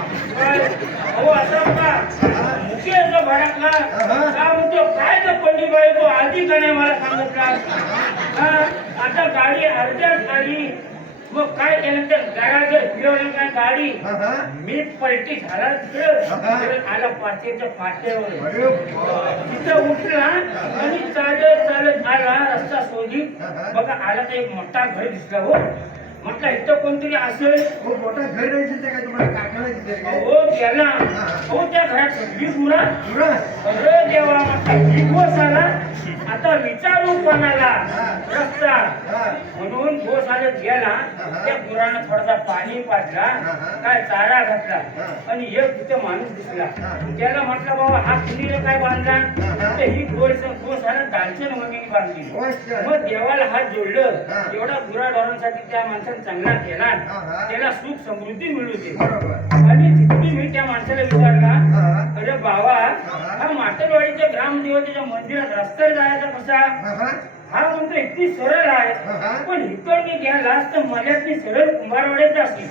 अहो असं भडकला का म्हणतो काय तर तो आधी मला आता गाडी अर्ध्यात आली मग काय केलं तर फिरवलं गाडी मी पलटी झाला तिकडं आला पाचेच्या फाट्यावर तिथं उठला आणि चालत चालत आला रस्ता शोधित बघा आला तर एक मोठा घर दिसला हो. म्हटलं इथं कोणतरी असेल. हो, मोठा घर नाही दिसते काय तुम्हाला कारखाना दिसते काय? हो गेला हो. त्या घरात सगळी गुरा. पुरा? अरे देवा म्हटलं दिवस आला. आता विचारू कोणाला? रस्ता. म्हणून घोष आले गेला त्या गुरानं थोडासा पाणी पाजला काय चारा घातला आणि एक तिथे माणूस दिसला. त्याला म्हटलं बाबा हा कुणीला काय बांधला? तर ही घोष आला दालचन वगैरे बांधली. हो. मग देवाला हात जोडलं. एवढा गुराढोरांसाठी त्या माणसाने चांगला केला. त्याला सुख समृद्धी मिळू दे. आणि तिथे मी त्या माणसाला विचारला. अरे बाबा हा. माटलवाडीच्या ग्रामदेवतेच्या मंदिरात रस्ता जायचा कसा? हा, म्हणतो इतकी सरळ. आहे. पण इकडे गेला तर मल्यातली सरळ कुंभारवाड्यात जाशी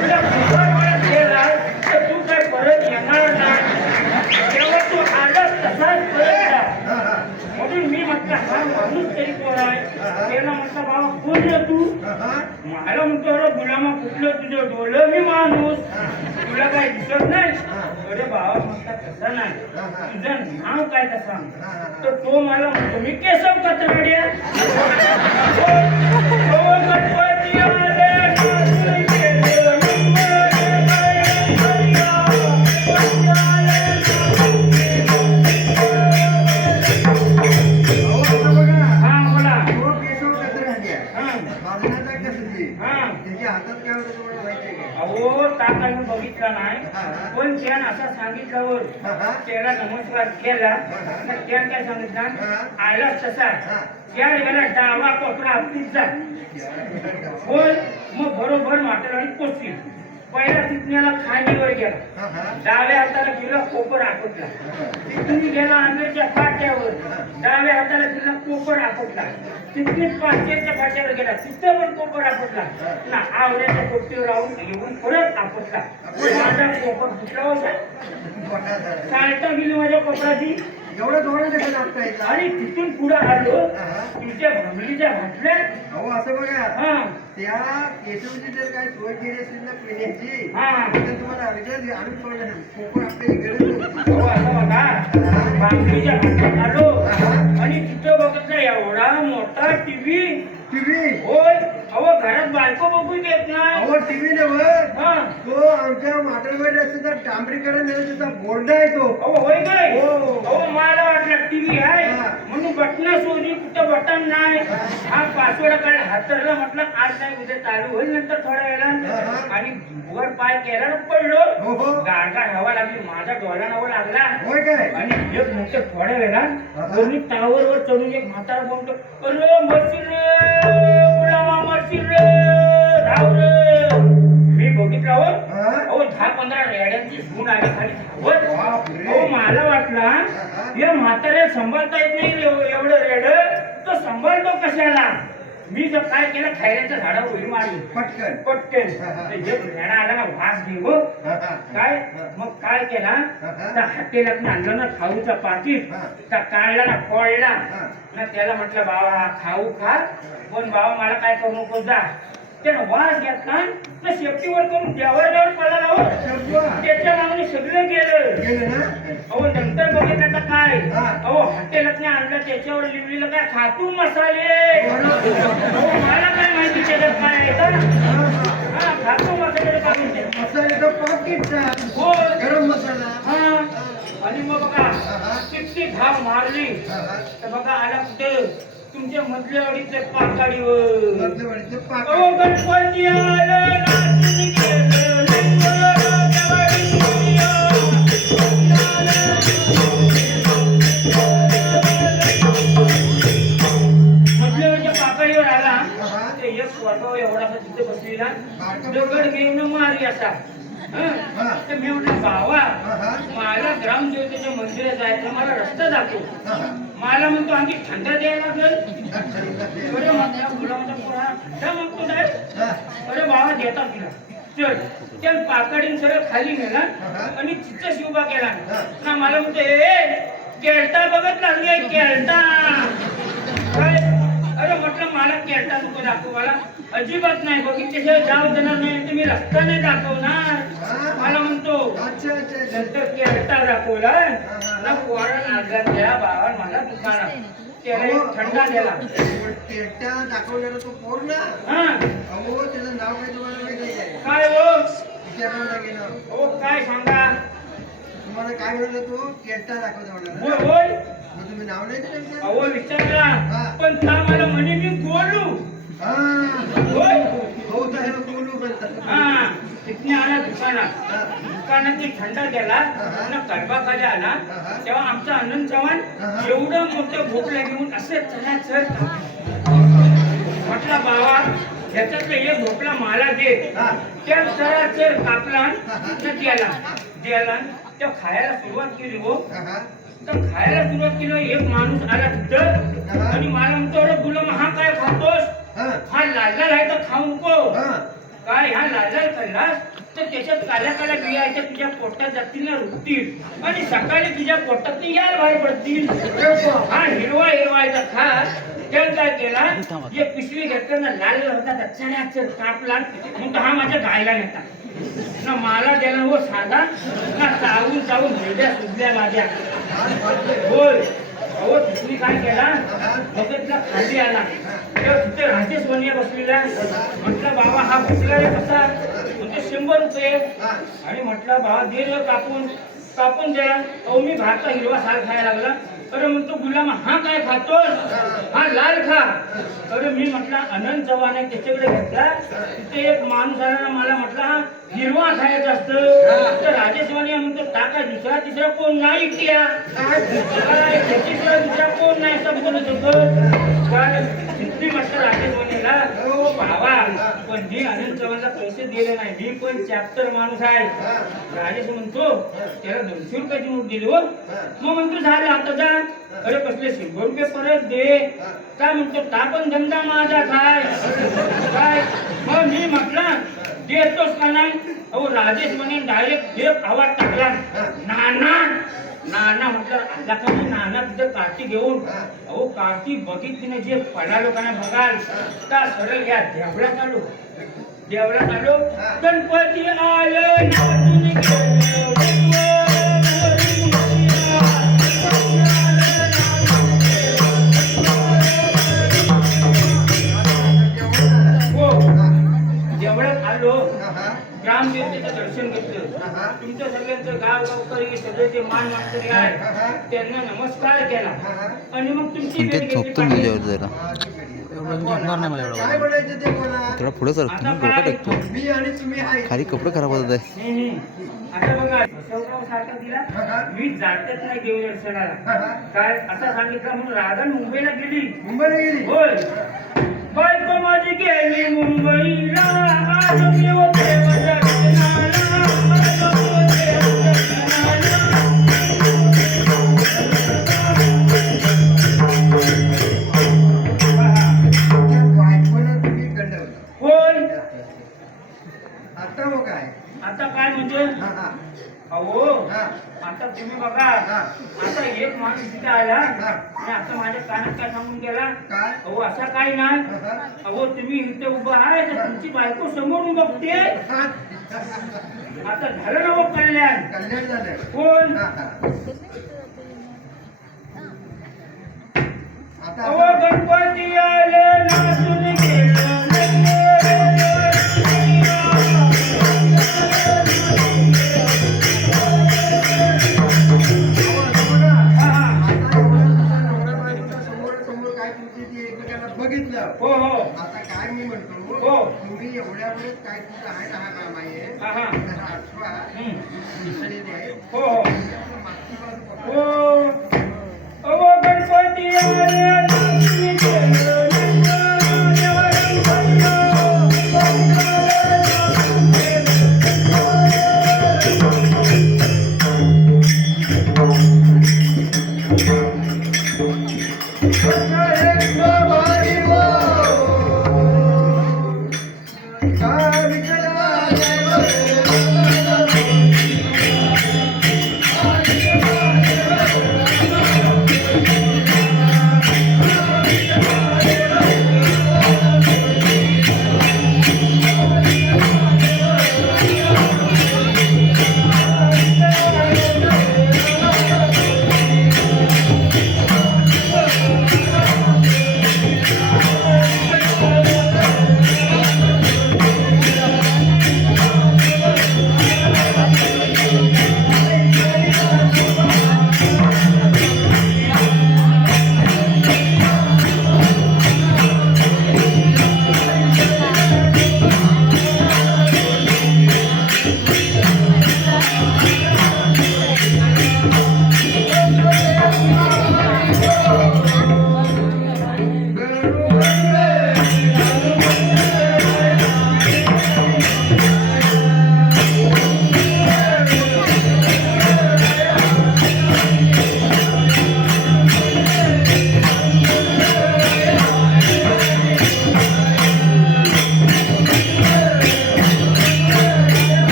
तुला कुंभारवाड्यात गेला तर तू काय परत येणार नाही. तेव्हा तू आलास तसाच परत जा हा, हा. म्हणून मी म्हटलं हा माणूस तरी आहे. त्याला म्हटलं बाबा कोण रे तू. मला म्हणतो अरे गुलामा कुठलं तुझं डोलं मी माणूस? तुला काय दिसत नाही? अरे बाबा म्हटलं तसं नाही. तुझं नाव काय तर सांग. तर तो मला म्हणतो मी केशव कत्राड्या हातात काय होतं तुम्हाला माहिती आहे का अहो टाका मी बघितला नाही. पण त्यानं असं सांगितल्यावर. त्याला नमस्कार केला. तर त्यानं काय सांगितलं. आलाच तसा. त्या डावा कोपरा आपलीच जा होय मग बरोबर माटेवाडी पोचली पहिला तिथण्याला खांडीवर गेला. डाव्या हाताला गेला कोपर आपटला तिथून गेला आंब्याच्या फाट्यावर. डाव्या हाताला गेला कोपर आपटला तिथून पाचशेच्या फाट्यावर गेला. तिथं पण कोपर आपटला ना आवड्याच्या कोपटीवर राहून येऊन परत आपटला माझा कोपर फुटला होता. साल्टा गेली माझ्या कोपराची एवढं लागता येतं आणि तिथून पुढे आलो. तुमच्या भमलीच्या घातल्या अहो असं बघा. हा. त्या केशवची जर काय सोय केली असेल ना पिण्याची हा. तर तुम्हाला अगदी आणून नाही कोकण गरज आलो. आणि तिथं बघितलं एवढा मोठा टीव्ही. टीव्ही? होय. अहो घरात बायको बघू देत नाही. अहो टीव्ही हा. तो आमच्या माटरवाडी रस्त्याचा डांबरीकरण त्याचा बोर्ड आहे तो. अहो होय काय टीव्ही आहे. म्हणून बटन शोधली कुठं बटन नाही. हा पासवर्ड काढला हातरला म्हटलं आज नाही उद्या चालू होईल नंतर थोड्या वेळा. आणि वर पाय केला पडलो. हो हो. गाडगाड हवा लागली माझा डोळा नावा लागला. काय? आणि एक नंतर थोड्या वेळा. कोणी टावर वर चढून एक म्हातारा बोलतो अरे मरशील रे गुलामा मरशील रे धाव रे. पंधरा रेड्यांची सून आली खाली. अहो मला वाटला हा. या म्हाताऱ्या सांभाळता येत नाही एव- एवढं रेड तो सांभाळतो कशाला मी जर काय केलं खैऱ्याच्या झाडावर उडी मारली पटकन पटकन हा, हा. जे रेडा आला ना वास घेऊ हो. हा, हा. काय हा. मग काय केला हा, हा. त्या हॉटेलात आणलं ना खाऊचा पाकिट हा. त्या काढला ना फोडला हा. ना त्याला म्हटलं बाबा हा खाऊ खा पण बाबा मला काय करू नको जा त्यानं वास घेतला ना शेपटीवर देवावर देवावर पळाला हो. त्याच्या मागणी सगळं गेलं अहो नंतर बघितलं तर काय. अहो हॉटेलात आणलं त्याच्यावर लिहिलेलं काय खातू मसाले. अहो मला काय माहिती त्याच्यात काय आहे का हा, खातू मसाले मसाल्याचा हो. गरम मसाला. हा. आणि मग बघा. किती धाव मारली. तर बघा आला कुठे? तुमच्या मधल्या अडीचे पाकाडीवर गणपती आलं नाचून गेलं पाकाडीवर आला. ते एक एवढासा तिथे बसलेला. दगड घेऊन मारी असा. तर मी म्हटलं बाबा मला ग्रामदेवतेच्या मंदिरात जायचं मला रस्ता जातो मला म्हणतो आणखी थंडा द्यायला लागेल अरे म्हटलं मुला म्हणतो पोरा थंड मागतो साहेब अरे बाबा देतात तिला चल त्या पाकडीन सरळ खाली नेला आणि तिथं शिवबा केला ना मला म्हणतो ए केळता बघत लागले केळता मला केळटा नको दाखव मला अजिबात नाही बघितल्याशिवाय जाऊ देणार नाही तुम्ही रस्ता नाही दाखवणार. मला म्हणतो. नंतर केळटा दाखवला. ना पोरण आजार द्या बाबा मला दुकानात. थंडा दिला दाखवलेला तो पोर ना. हा. अहो त्याचं नाव काय तुम्हाला माहिती आहे? काय हो? विचारावं लागेल हो काय सांगा? तुम्हाला काय म्हणलं तो? केट्टा दाखवतो म्हणला. होय. तुम्ही नाव नाही दिलं त्याचं? अहो विचारला हा. पण का मला म्हणे मी बोलू हा होय हो तर ह्याला बोलू म्हणतात हा तिथने आला दुकानात हा. दुकानात ती थंडा गेला हा. आणि कडबा खाली आला हा. तेव्हा आमचा आनंद चव्हाण हा. एवढं मोठं भोपळा घेऊन असे चला चल म्हटलं बाबा ह्याच्यातलं एक भोपळा मला दे हा. चला चल कापला हा. तर द्याला द्याला त्या खायला सुरुवात केली हो हा, हा. तर खायला सुरुवात केली एक माणूस आला तिथं. आणि मला म्हणतो अरे गुलाम हा काय खातोस? हा. हा लाल लाल आहे तर खाऊ नको हा. काय हा लाल लाल खाल्लास? तर त्याच्यात काल्या काल्या बिया आहेत तुझ्या पोटात जातील ना रुततील आणि सकाळी तुझ्या पोटात यायला बाहेर पडतील. हा हिरवा हिरवा आहे खा. त्यानं काय केला? एक पिशवी घेतलं ना लाल होता चण्याचं कापला मग हा माझ्या गायला नेता. ना मला देणार हो साधा ना चावून चावून भेड्या सुटल्या माझ्या बोल अहो दुसरी काय केला? बघितला खाली आला तेव्हा तिथे राजेश वनिया बसलेला म्हटलं बाबा हा बसला कसा? म्हणजे शंभर रुपये. आणि म्हटलं बाबा दे कापून. कापून द्या. अहो मी भातचा हिरवा साल खायला लागला. अरे म्हणतो गुलाम हा काय खातो हा लाल खा. अरे मी म्हटलं अनंत चव्हाण आहे त्याच्याकडे घेतला. तिथे एक माणूस आला मला म्हटला हा हिरवा खायचा असतं. तर राजेश वाणी म्हणतो टाका दुसरा तिसरा कोण? नाही इकड्या त्याच्याशिवाय दुसरा कोण नाही असं बोलत होतं काय तिथली म्हटलं राजेश वाणीला हो बाबा पण मी अनिल चव्हाणला पैसे दिले नाही. मी पण चॅप्टर माणूस आहे. राजेश म्हणतो त्याला दोनशे रुपयाची नोट दिली हो. मग म्हणतो झालं आता जा. अरे कसले शंभर रुपये परत दे. काय म्हणतो ता पण धंदा माझा काय? काय? मग मी म्हटलं देतोस का नाही? अहो राजेश म्हणे डायरेक्ट एक आवाज टाकला. ना ना नाना म्हटलं नाही नाना तिथे कार्ती घेऊन? अहो कार्ती बघितली जे पडा लोकांना बघाल का सरळ या देवळात आलो. देवळात आलो. गणपती आलं ग्रामदेवतेचं दर्शन घेतलं. तुमच्या सगळ्यांचं गाव गावकरी सगळे जे मान मास्तरी आहे त्यांना नमस्कार केला. आणि मग तुमची भेट घेतली थोडा पुढे डोकं टेकतो. खाली कपडे खराब होत आहे. आता बघा सारखा दिला. मी जातच नाही काय असं सांगितलं म्हणून राधा मुंबईला गेली. मुंबईला गेली? होय. बायको माझी गेली मुंबईला. आज देव देव काय? आता काय म्हणजे? हा हा. अहो हा. आता तुम्ही बघा हा. आता एक माणूस तिथे आला हा. आणि आता माझ्या कानात काय सांगून गेला? काय? अहो असा काय नाही. हा, हा. अहो तुम्ही इथे उभं आहे तर तुमची बायको समोरून बघते. हा. आता झालं ना हो कल्याण? कल्याण झालं कोण? हा, हा. आता अहो गणपती